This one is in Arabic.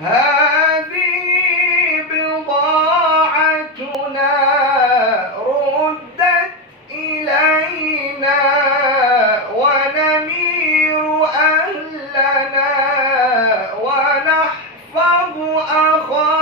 هذه بضاعتنا ردت إلينا ونمير أهلنا ونحفظ أخانا